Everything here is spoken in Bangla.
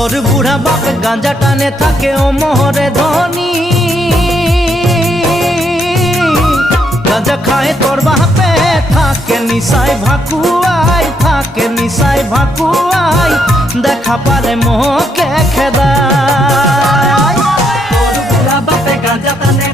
তোর বুড়া বাপ গাঁজা টানে থাকে ও মোহরে ধনী। গাঁজা খায় তোর বাপে থাকে নিশায় ভাকুয়াই, থাকে নিশায় ভাকুয়াই, দেখা পারে মোহকে খেদায়। তোর বুড়া বাপে গাঁজা টানে